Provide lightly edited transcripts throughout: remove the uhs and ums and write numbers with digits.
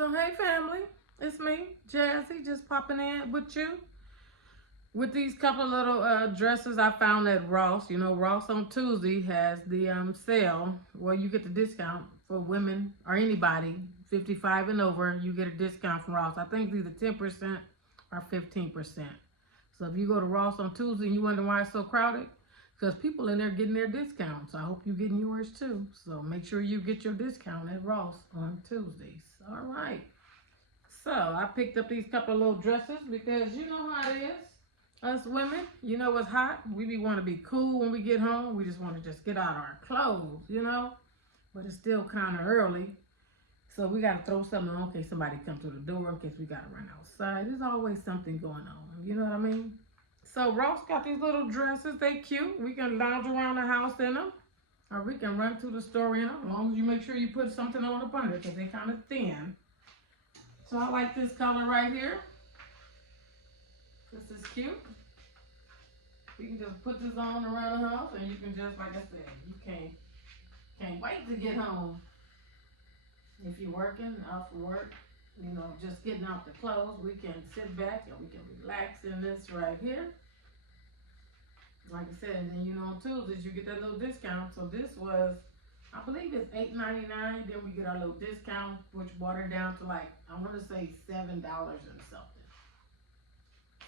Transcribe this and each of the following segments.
So hey family, it's me, Jazzy, just popping in with you with these couple of little dresses I found at Ross. You know, Ross on Tuesday has the sale where you get the discount for women or anybody 55 and over. You get a discount from Ross. I think it's either 10% or 15%. So if you go to Ross on Tuesday and you wonder why it's so crowded, because people in there getting their discounts. I hope you're getting yours too. So make sure you get your discount at Ross on Tuesdays. All right. So I picked up these couple of little dresses because you know how it is. Us women, you know it's hot. We want to be cool when we get home. We just want to just get out our clothes, you know. But it's still kind of early. So we got to throw something on in case somebody comes through the door, in case we got to run outside. There's always something going on. You know what I mean? So Ross got these little dresses. They cute. We can lounge around the house in them. Or we can run to the store in them. As long as you make sure you put something on up under because they're kind of thin. So I like this color right here. This is cute. You can just put this on around the house and you can just, like I said, you can't wait to get home. If you're working, out for work, you know, just getting off the clothes, we can sit back and we can relax in this right here. Like I said, and then you know on Tuesdays you get that little discount. So this was, I believe it's $8.99. Then we get our little discount, which brought it down to like, I want to say $7 and something.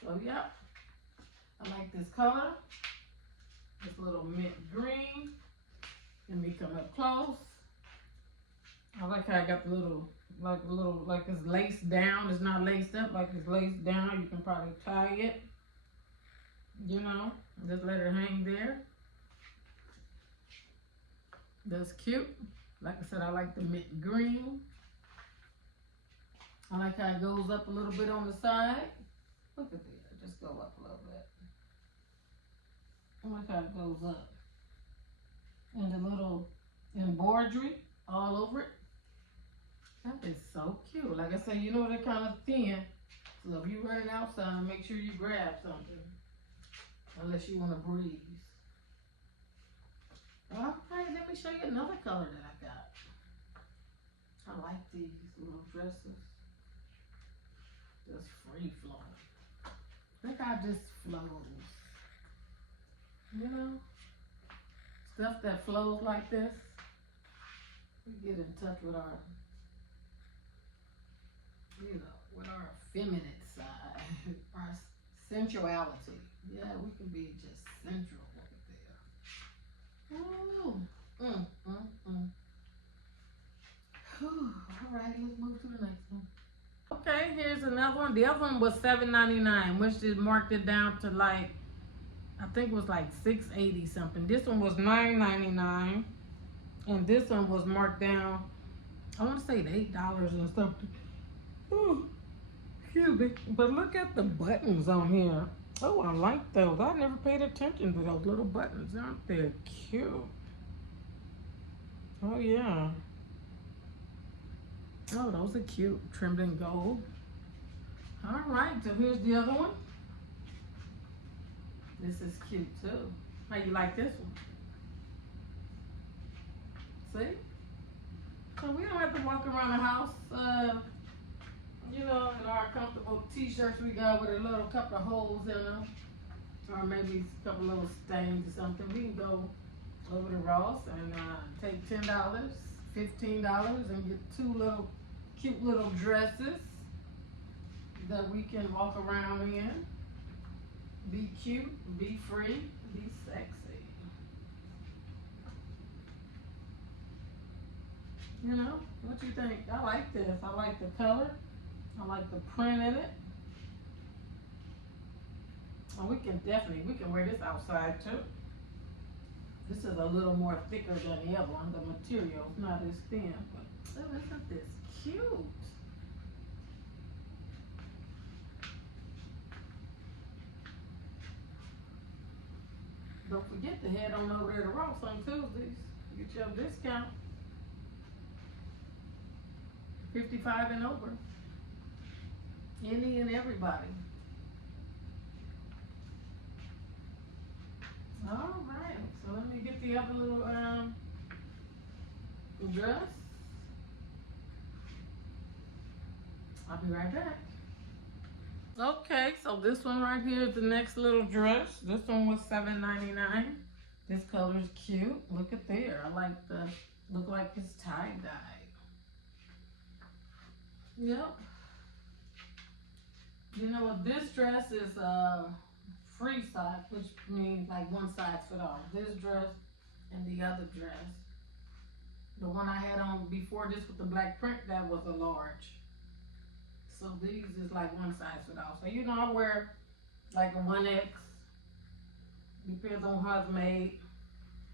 So yeah, I like this color. This little mint green. Let me come up close. I like how I got the little, like it's laced down. It's not laced up, like it's laced down. You can probably tie it. You know, just let it hang there. That's cute. Like I said, I like the mint green. I like how it goes up a little bit on the side. Look at that, just go up a little bit. I like how it goes up. And the little embroidery all over it. That is so cute. Like I said, you know they're kind of thin. So if you're running outside, make sure you grab something. Unless you want to breeze. All right, let me show you another color that I got. I like these little dresses. Just free flowing. Look how this flows. You know? Stuff that flows like this. We get in touch with our, you know, with our feminine side. Our sensuality. Yeah, we can be just sensual over there. Oh, all right, let's move to the next one. Okay, here's another one. The other one was $7.99, which just marked it down to like, I think it was like $6.80 something. This one was $9.99, and this one was marked down, I want to say $8 and something. Ooh, excuse me. But look at the buttons on here. Oh, I like those. I never paid attention to those little buttons. Aren't they cute? Oh, yeah. Oh, those are cute. Trimmed in gold. All right, so here's the other one. This is cute, too. How you like this one? See? So we don't have to walk around the house, you know, in our comfortable t-shirts we got with a little couple of holes in them. Or maybe a couple little stains or something. We can go over to Ross and take $10, $15 and get two little cute little dresses that we can walk around in. Be cute, be free, be sexy. You know, what you think? I like this. I like the color. I like the print in it. And we can wear this outside too. This is a little more thicker than the other one. The material is not as thin, but oh, isn't this cute? Don't forget to head on over there to Ross on Tuesdays. Get your discount. 55 and over. Any and everybody. All right, so let me get the other little dress. I'll be right back. Okay, so this one right here is the next little dress. This one was $7.99. This color is cute. Look at there. I like the, look like it's tie-dye. Yep. You know what, this dress is free size, which means like one size fit all. This dress and the other dress. The one I had on before this with the black print, that was a large. So these is like one size fit all. So you know, I wear like a 1X. Depends on how it's made.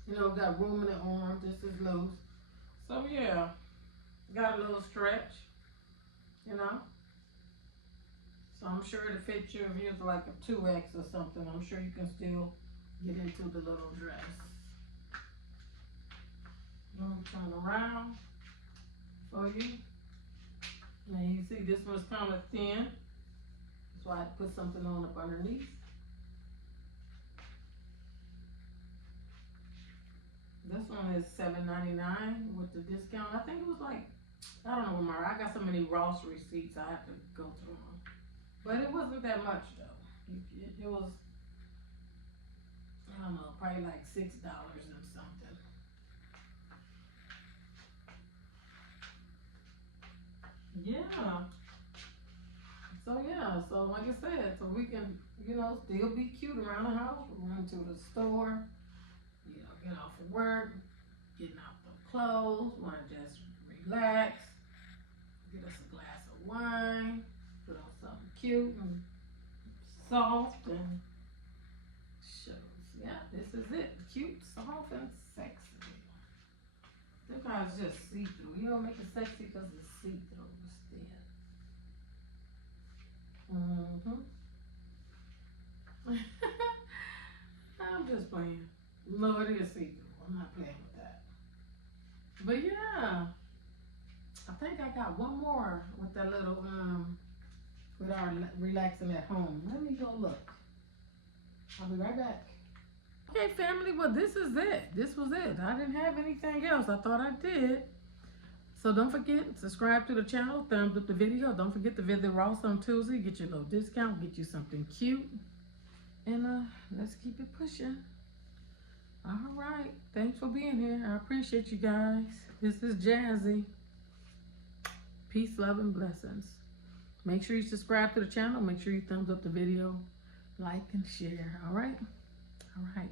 You know, got room in the arm. This is loose. So yeah, got a little stretch. You know. So I'm sure it'll fit you if you're like a 2X or something. I'm sure you can still get into the little dress. Turn around for you. Now you see this one's kind of thin. That's why I put something on up underneath. This one is $7.99 with the discount. I think it was like, I don't know, Mara. I got so many Ross receipts I have to go through them. But it wasn't that much though. It was, I don't know, probably like $6 and something. Yeah. So yeah, so like I said, so we can, you know, still be cute around the house. We run to the store, you know, get off of work, getting off the clothes, wanna just relax, get us a glass of wine, put on something cute and soft and shows. Yeah, this is it. Cute, soft, and sexy. Look how it's just see-through. You don't make it sexy because it's see-through instead. I'm just playing. No, it is see-through. I'm not playing with that. But yeah, I think I got one more with that little with our relaxing at home. Let me go look. I'll be right back. Okay, family, well, this is it. This was it. I didn't have anything else. I thought I did. So don't forget, subscribe to the channel, thumbs up the video. Don't forget to visit Ross on Tuesday. Get your little discount, get you something cute. And let's keep it pushing. All right. Thanks for being here. I appreciate you guys. This is Jazzy. Peace, love, and blessings. Make sure you subscribe to the channel. Make sure you thumbs up the video, like, and share. All right? All right.